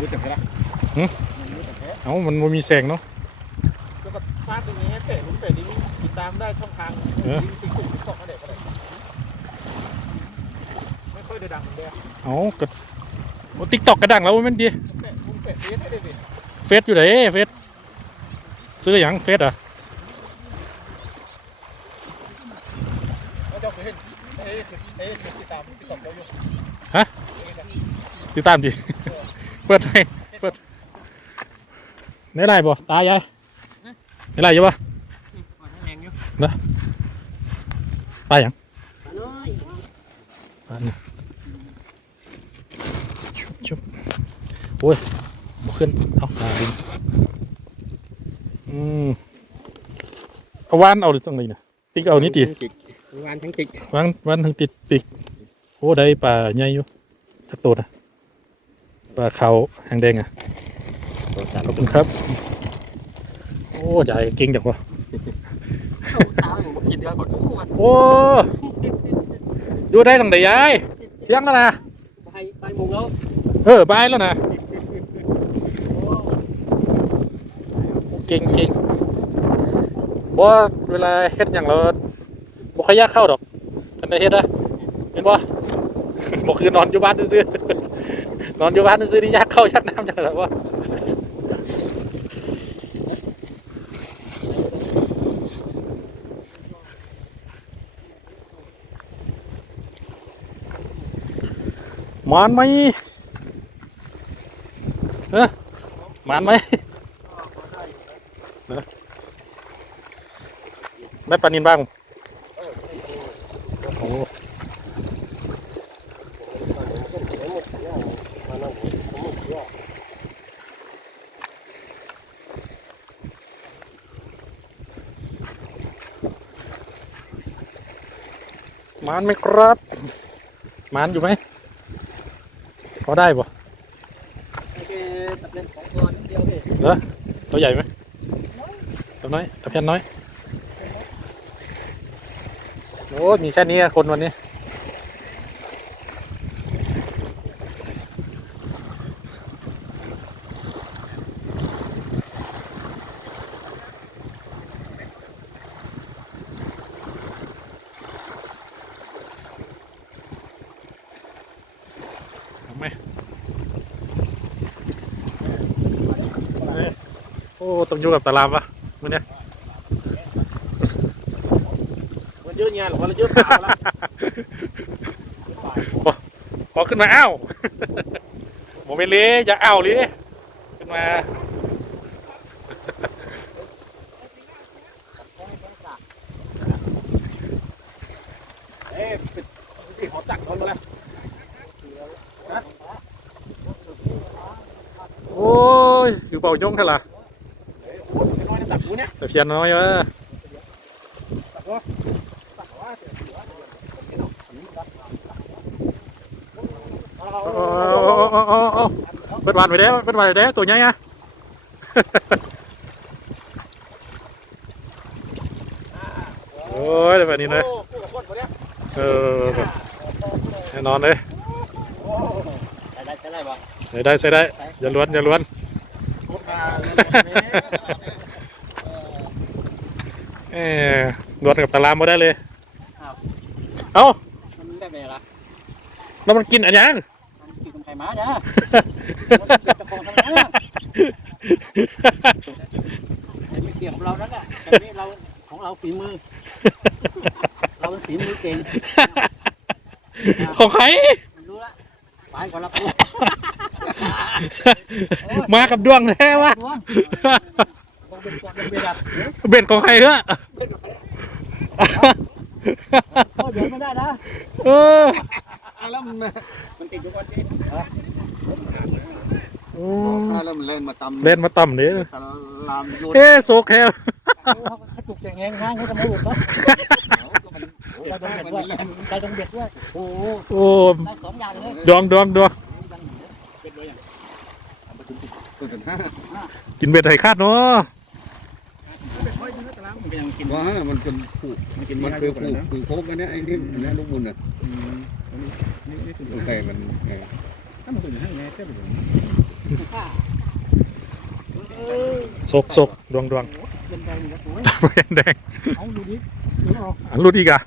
ก็อย่างมือแต่แพ้ละหึอย่างมือแต่แพ้เอ้ามันบ่มีแสงเนาะก็มาฟาดตรงนี้เตะลุ้นเตะดิ้งติดตามได้ช่องทางเออ ดิ้งติ๊กติ๊กติ๊กต็อกมาเด็กก็ได้ไม่ค่อยได้ดังเหมือนเดิมเอ้าก็ติ๊กตอกกระดังแล้วแมันดีเตะลุงเตะเฟียสให้ได้ดิเฟซอยู่ไหนเฟซซื้อหยังเฟซอะแล้วเจ้าเคยเห็นเอ๊ะเอ๊ะติดตามติ๊กต็อกเราอยู่ติดตามดิ เปิดให้เปิดได้ไรบ่ตายายได้ไรอยู่ปะแหงอยู่ไปหยังไปนี่ชุบชุบโอ้ยบ่ขึ้นเอาหาดินอืมเอาวานเอาหรือตรงไหนนะติ๊กเอานี่ตีติดวานทั้งติดวางวานทั้งติดติ๊กโอ้ได้ปลาใหญ่อยู่ทักตัวนะ ปลาเขาหางแดงอะขอบคุณครับ โอ้ใหญ่เก่งจังวะเช้าอยู่กินเดือนก่อนทุกวันโอ้อยู่ได้ตั้งแต่ยายเที่ยงแล้วนะไปไปมุงแล้วเออบายแล้วนะเก่งเก่งบ่เวลาเฮ็ดอย่างเราบ่ค่อยยากเข้าดอกทันได้เฮ็ดอะเห็นบ่บ่คือนอนอยู่บ้านซื่อๆ นอนอยู่บ้านซื่อๆนี่ยากเข้ายากน้ำจังเลยว่าหมานไหมเออหมานไหมเออได้ปลานินบ้างานไหมครับหมานอยู่ไหมพอได้ปะโอเคตัดเป็นของตัวนิดเดียวพี่เหรอตัวใหญ่ไหมตัวน้อยตะเพียนน้อยโอ้ยมีแค่นี้อะคนวันนี้ ทำไหมเอ้ยโอ้ ต้องอยู่กับตารางปะมื่อเนี้ยมันเยอะเงี้ยหรอว่าเราเยอะสาวละพอขึ้นมาอ้าวโมเมนเลยอย่าอ้าวเลยขึ้นมาเอ๊ะปิดปิดหัวจักรโดนมาแล้วโอ้ยคือเป่ายงเท่าไหร่เอ้ยโอ้ย น้อยๆนะตักกูเนี่ยแต่เพียนน้อยวะตักวะตักวะเดี๋ยวเดี๋ยวเดี๋ยวเอาเอาโอ้เอาโอ้โอ้โอ้โอ้เปิดวานไปแล้วเปิดวานไปแล้วตัวใหญ่อะโอ้ยแบบนี้เลยโอ้กูกับคนคนเนี้ยเออแน่นอนเลยโอ้ใส่ได้ใส่ได้ปะใส่ได้ใส่ได้อย่าล้วนอย่าล้วน ลูกค้า เอ อล้วนกับตารางมาได้เลยเอ้ามันได้ไปละแล้วมันกินอันยัง มันกินกับไข่ม้าเนี่ยมันกินกับของทางนั้นน่ะแต่ไม่เกี่ยวกับเรานั่นแหละแต่นี่เราของเราฝีมือ เราเป็นฝีมือเก่งของใคร มันรู้ละไปก่อนละกูมากับดวงแท้วะ ตัวต้องเป็นก่อนเป็นเวลาเบ็ดของใครเหรอก็เดี๋ยวไม่ได้นะเอออะแล้วมันมันติดอยู่ก่อนที่อืมถ้าแล้วมันเล่นมาตำเล่นมาต่ำเนี่ยตะลามโยนเอ๊ะโซแคลเขาจุกแจงแหงห้างเขาจะมาหลุดเนาะใจต้องเบ็ดด้วยใจต้องเบ็ดด้วยโอ้โหโอ้ได้สองอย่างเลยดวงดวงดวงกินเบ็ดไห่คาดเนาะ มันยังกินว่ามันเป็นผูกมันกินมันได้คือด้วยผูกนะคือโคกอันเนี้ยไอ้ที่อันเนี้ยลูกบุญอะนี่นี่สุดโอเคมันเออถ้ามันสุดอยู่ข้างในแค่ไปถึงเอ้ยโศกโศกดวงดวงเป็นแดงอยู่แล้วโอ้ยเป็นแดงเอาดูดิเดี๋ยวเอาอันรุดอีกอะ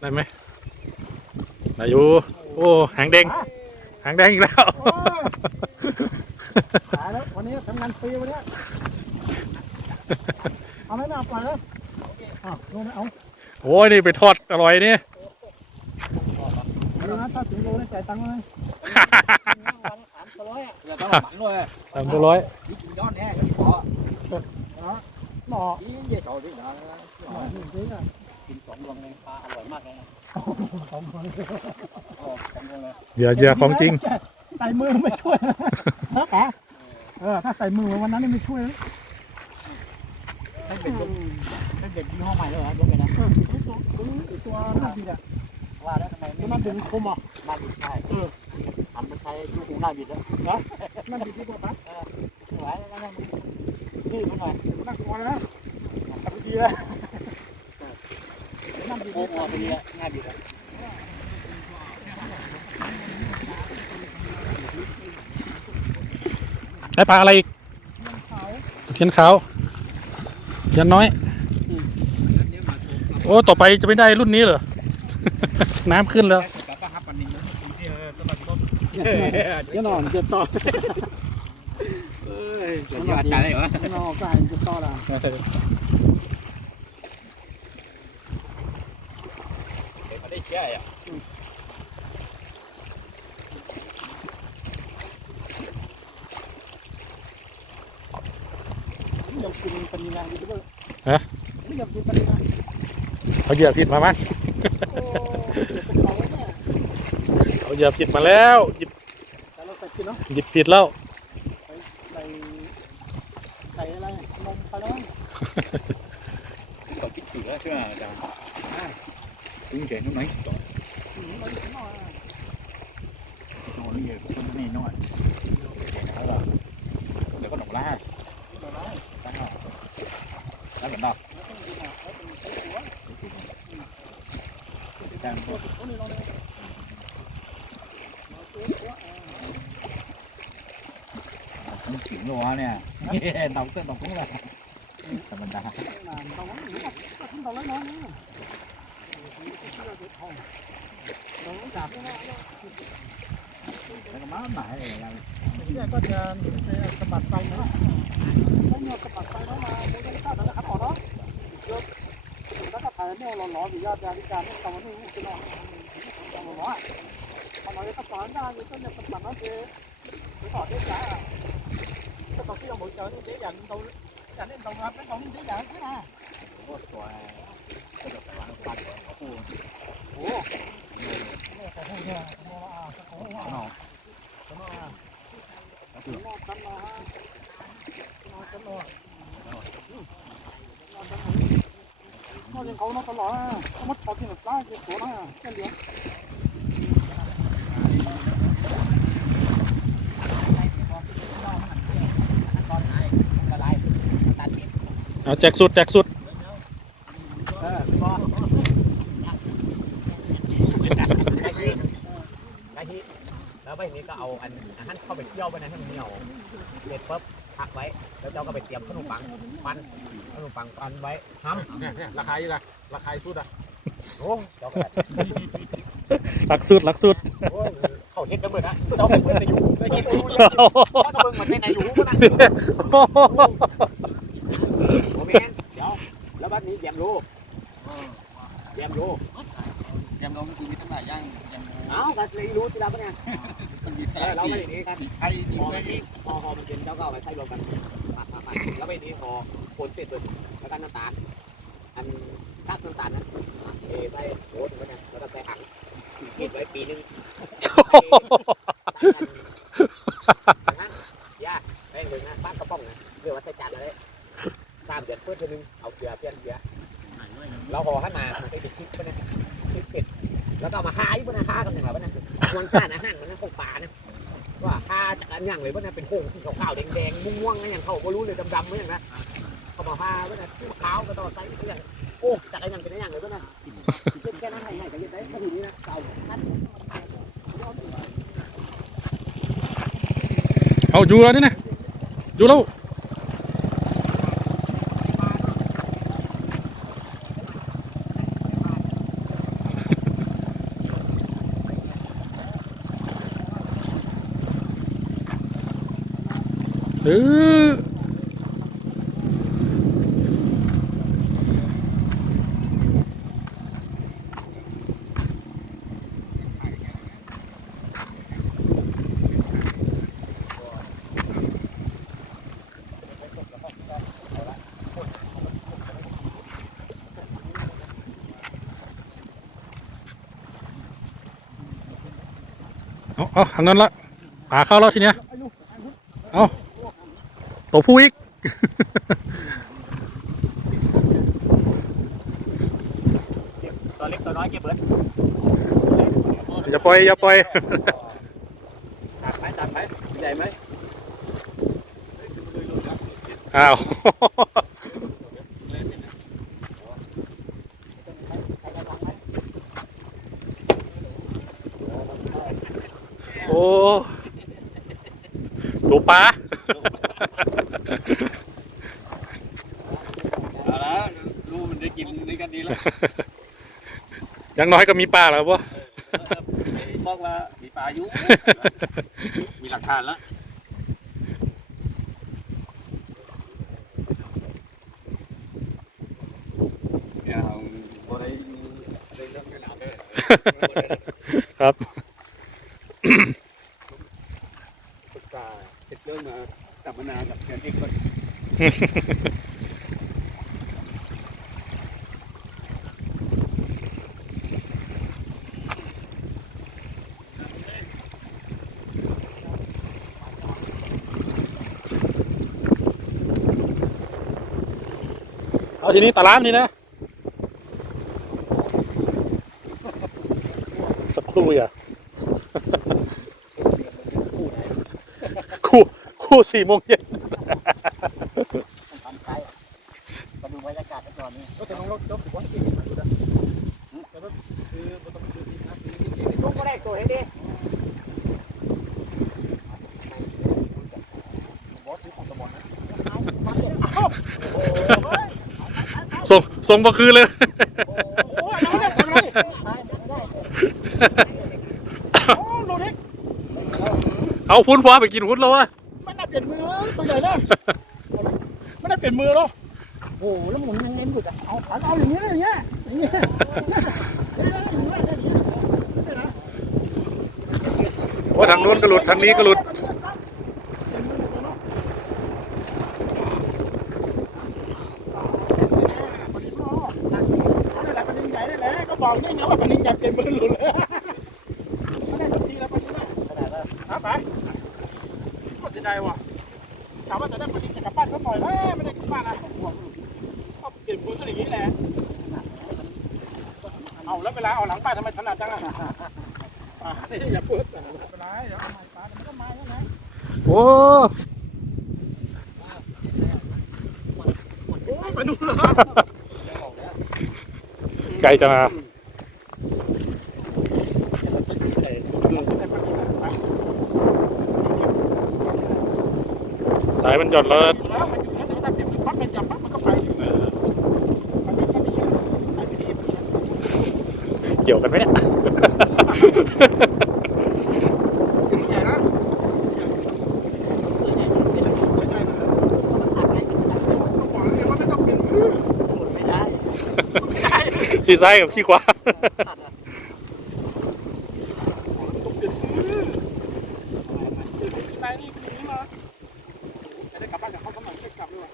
ได้ไหมได้อยู่โอ้หางแดงหางแดงอีกแล้วโอ้ยตายแล้ ววันนี้ทำงานฟรีวันเนี้ยเอาไหมน่าปล่อยแล้วอ้าวลงไม่เอาโอ้ยนี่ไปทอดอร่อยนี่เอาเลยนะถ้าถึงโลได้จ่ายตังค์เลยสามร้อยอะอย่าต้องหมันเลยสามตัวร้อยยิ่งย้อนแน่ยิ่งพอหมอยิ่งเยี่ยโฉดินะหมอหนึ่งจริงอะกินสองดวงเลยปลาอร่อยมากเลยนะสองคนโอ้สองดวงเลยเหยื่อเหยื่อของจริงใส่มือไม่ช่วยนะแก เออถ้าใส่มือวันนั้นนี่ไม่ช่วยนะให้เป็นให้เด็กยี่ห้อใหม่เลยนะยกเลยนะเออไอ้ตัวไอ้ตัวหน้าบิดอะว่าแล้วทำไมตัวหน้าบิดคมอะหน้าบิดใช่เออทำมันใช้ลูกหูหน้าบิดแล้วหน้าบิดที่ตัวปั๊บไหวแล้วนั่นดื้อมันหน่อยน่ากลัวเลยนะทำดีเลยหน้าบิดโอ้โหพอดีหน้าบิด ได้ปลาอะไรอีกเขาเทียนขาวเทียนน้อย โอ้ต่อไปจะไม่ได้รุ่นนี้เหรอ น้ำขึ้นแล้วก็ฮับปันนี้ที่เออต้นต้นเดี๋ยวนอนจะต่อเอ้ยเดี๋ยวยอดใจเลยวะนอนก็จะต่อละ ไม่ได้เชื่ออะ ยังกินปนินาอยู่ด้วย ฮะ ยังกินปนินา เอาเหยื่อผิดมามั้งโอ้เดี๋ยวเป็นเขาเนี่ยเอาเหยื่อผิดมาแล้วหยิบแต่เราใส่กินเนาะหยิบผิดแล้ว ใส่ใส่อะไรนมไปแล้ว ก็คิดถึงแล้วใช่ไหมอาจารย์ตุ้งเจ๋งตรงไหนต่อ อืมเราถึงหน่อย โน่นนี่คนนี่น้อยแล้วก็แล้วก็หนองล่าตั้งเอาแล้วเหมือนดอกตั้งต้อง ถึงรัวเนี่ยดอกเส้นดอกกุ้งละธรรมดาแล้วก็มาหมายอะไรอย่างเนี่ยก็จะสะบัดไฟนะถ้าเนี่ยสะบัดไฟแล้วมาโมเดลชาติแล้วครับออกเนาะแล้วก็ถ่ายเนี่ยหล่อๆอยู่ญาติญาติการเนี่ยตอนนี้คือเนาะตอนหล่อๆตอนนี้ก็สอนได้อยู่ก็เนี่ยสะบัดแล้วคือคือสอนได้จ้าก็ต้องที่เราบอกเจอนี่เดี๋ยวอย่างเราอย่างนี้เราครับแล้วเรานี่เดี๋ยวอย่างนี้นะโคตรสวยก็จะหลังปัดคู่โอ้เนี่ยแต่ให้เนี่ยโมอะโอ้โหข้างนอกกันมากันมากันมากันมานอกจากเขานอกตลอดเขามาทอดที่หนักได้คือตัวน่ะแค่เลี้ยงเอาแจกสุดแจกสุดแล้วไปนี้ก็เอาอันอันนั้นเข้าไปเที่ยวไปนะให้มันเหนียวเสร็จปุ๊บพักไว้ แล้วเจ้าก็ไปเตรียมขนมปังปั้นขนมปังปั้นไว้ทเนี่ยเนี่ยราคาอยู่ละราคาสุดอะำโอ้เจ้าก็แบบหลักสุดหลักสุดโอ้ยเขาเฮ็ดกันเบิดนะเจ้าเป็นเบิดในยูได้ยินดูเลยว่าก็เบิ่งมันในในยูมันนะ โอ้แม่นเดี๋ยวแล้วบัดนี้แยมโลแยมโลยำลงก็คือมีตั้งหลายอย่างยำเอ้าก็เลยรู้ทีละปะเนี่ยมันมีเอสาอรเราสีไปอย่างนี้ครับไทยดีพอเลมันยนี้พอพอมันเป็นเจ้าก็เอาไปใช้รวมกันปัดปัดปัดแล้วไปนี้พอคนเสร็จเลยแล้วก็น้ำตาลอันทักน้ำตาลนั้นเอไปโอ้ถึงกันแล้วก็ใส่ถังเก็บไว้ปีนึง นึงเอาเกลือเพี้ยนเกลือเราห่อให้มาไปติดคลิปนะคลิปเสร็จแล้วก็มาหาอยบนห้ากันอย่างไรบ้างนะมันกาดอาหั่นมันนะของป่านะว่าห้าจากอันอย่างเลยบ้างนะเป็นโค้งสีขาวๆแดงๆม่วงๆอะไรอย่างเขาก็รู้เลยดำๆไม่อย่างนะเขาบอกห้าบ้างนะที่ขาวก็ต่อไซส์อย่างโอ้จากอันอย่างเป็นอย่างเลยบ้างนะเล่นแค่นั้นไงไงแต่ยังได้แค่นี้นะเก่าท่านเอาอยู่แล้วนี่นะอยู่แล้ว เออเอาเอาทางนั้นละปลาเข้าแล้วทีเนี้ยเอา ตัวผู้อีก ตัวเล็กตัวน้อยเก็บเบิร์ดอย่าปล่อยอย่าปล่อยตัดไหมตัดไหมใหญ่ไหมอ้าว โอ้ดูปลา เอาละรู้มันได้กินในกันดีแล้ว อย่างน้อยก็มีปลาแล้ววะบอกว่ามีปลาอยู่ มีหลักฐานแล้วเนี่ยเอาบ่ได้มีได้เรื่องเวลาเด้อครับปรึกษาเก็บเรื่องมาสัมมนากับแกนเอกคน เอาทีนี้ตาล้ามนี่นะ สักครู่อะคู่คู่สี่โมงเย็นทำใจมาดูบรรยากาศไปก่อนนี่ก็จะลงรถจบวันที่มาอยู่นะแต่ว่าคือมันต้องซื้อสินค้าซื้อที่เก็บ ลูกก็ได้ตัวให้ดิ บอสซื้อของสมอนนะ ส่งส่งมาคืนเลยโอ้ยเราเนี่ยทำไรโอ้โหเล็กเอาพุ้นฟ้าไปกินพุ้นแล้ววะมันน่าเปลี่ยนมือตัวใหญ่นะมันน่าเปลี่ยนมือเนาะโอ้แล้วหมุนยังไงมึงอะเอาขาเอาอย่างเงี้ยอย่างเงี้ยอย่างเงี้ยโอ้ทางนู้นก็หลุดทางนี้ก็หลุด ก็บอกนี่ไงว่าปนินใหญ่เป็นมือหลุดเลยไม่ได้สักทีแล้วปนินนะครับไปก็เสียดายว่ะถามว่าจะได้ปนินจะกลับบ้านสักหน่อยแล้วไม่ได้กลับบ้านนะห่วงก็เปลี่ยนมือก็อย่างนี้แหละเอาแล้วเวลาเอาหลังป้าทำไมถนัดจังอะ อย่าพูดเป็นไรเดี๋ยวเอาใหม่ป้ามันก็มาแล้วนะโอ้โอ้ไปนู่นเลยไกลจังอะสายมันหย่อนแล้วแล้วมันอยู่แล้วแต่เลยเกี่ยวกันไหมเนี่ย ใหญ่นะใช้ได้เลยต้องบอกเลยว่าไม่ต้องเปลี่ยนมือ หมุนไม่ได้ ขี้ซ้ายกับขี้ขวาต้องเปลี่าด้กลับบ้านกับเขาสมัยไม่กลับเลย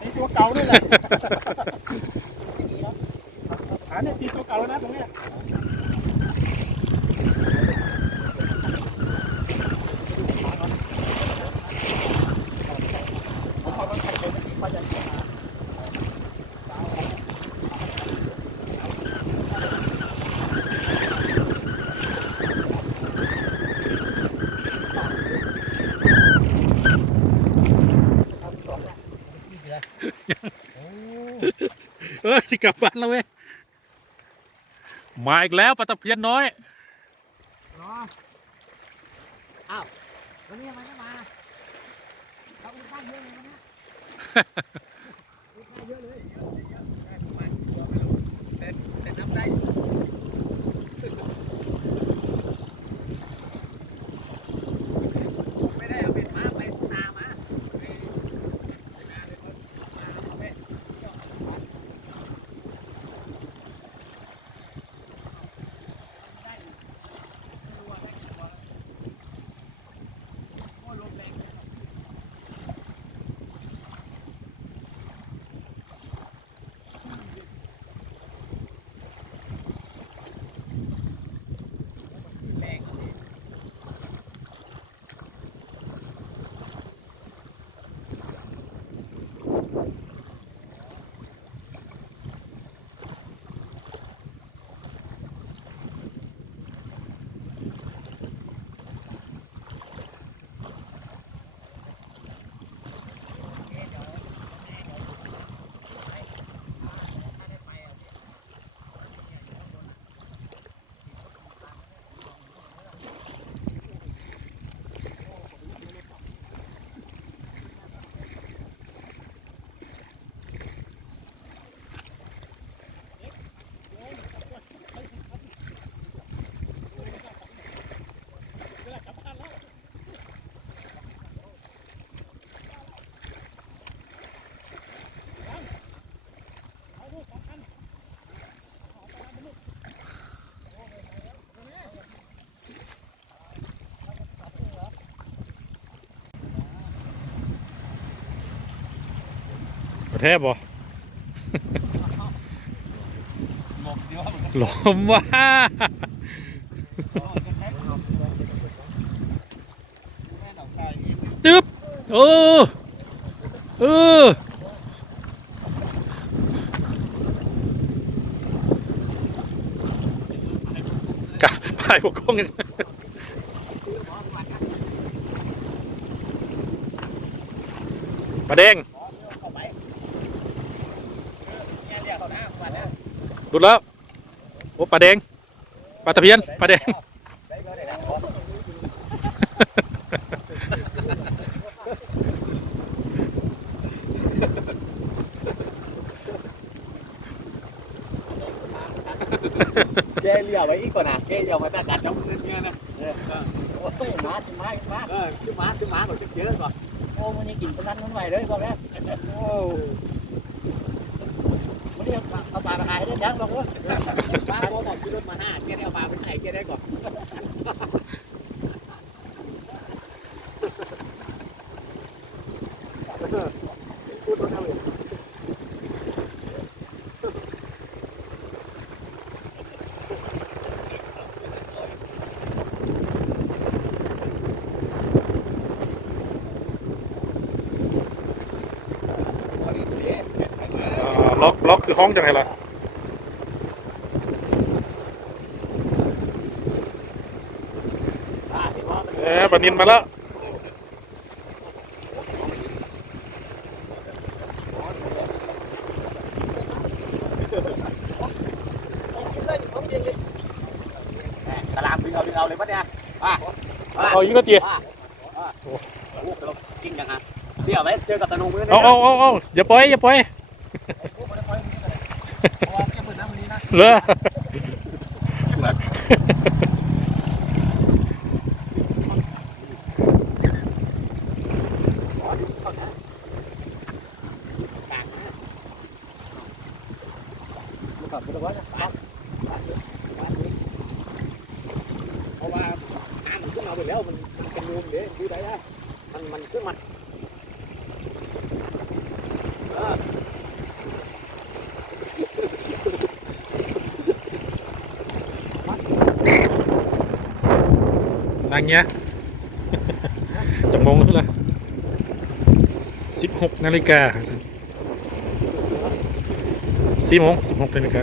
นี่ตัวานี่แหละหาเนี่ยตีตัวเก่าแล้วนะตรงเนี้ย ย เอ้ยสิกลับบ้านแล้วเว้ยมาอีกแล้วปลาตะเพียนน้อยเนาะอ้าววันนี้ทำไมไม่มาเขาอุ้มบ้านเยอะเลยวันเนี้ยอุ้มบ้านเยอะเลยแต่แต่นับได้ไม่ได้เอาเป็นม้าไปนามาไปนาเลยคนมาเอาไป ประเทศบ่งงดีว่ามันหลมว่าแม่หนองคายจึ๊บเออเออกะพายพวกกล้องยังปลาแดง เข้าไปแง่เรียกเขาหน้าวันนี้ ดูแล้ว โอ้ปลาแดงปลาตะเพียนปลาแดงได้ก็ได้แล้วแกเลี้ยวไปอีกก่อนนะแกเลี้ยวมาตั้งแต่จำเงินเงี้ยนะโอ้ยมาขึ้นมาขึ้นมาเออขึ้นมาขึ้นมาก่อนจะเจอก่อนโอ้มันยังกินปนันมันไหวเลยบอกแล้วโอ้มันนี่ เอาปลาไปขายได้จังบอกว่าปลาพอบอกพี่รถมาหน้าเกได้เอาปลาไปขายเกได้ก่อน ล็อกล็อกคือห้องจังไงล่ะอ่าที่พ่อมันเออปลานินมาแล้วตลาดดึงเอาดึงเอาเลยปะเนี่ยอะเอาอีกก็เตี๋ยอะอะโอ้โหเรากินกันฮะเดี๋ยวไปเจอกับตะนงมือเอาเอาเอาเอาอย่าปล่อยอย่าปล่อย เหรอ เพราะว่าอ่านขึ้นมาไปแล้วมันมันเป็นรูมเด้ดูได้นะมันมันขึ้นมาเออ นา งเงี้ยจะมองเท่าไหร่สิบหกนาฬิกาสี่โมงสิบหกนาฬิกา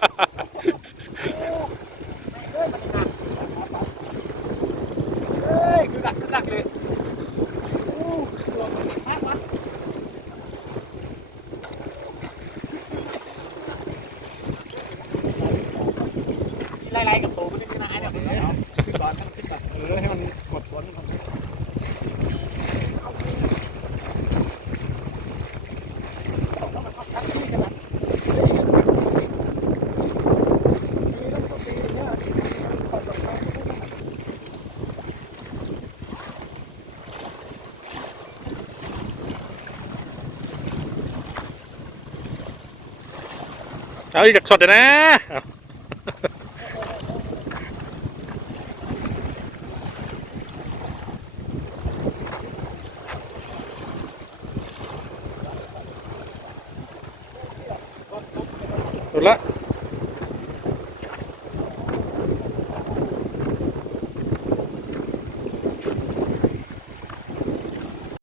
เอาอีกจากช็อตเดี๋ยนะ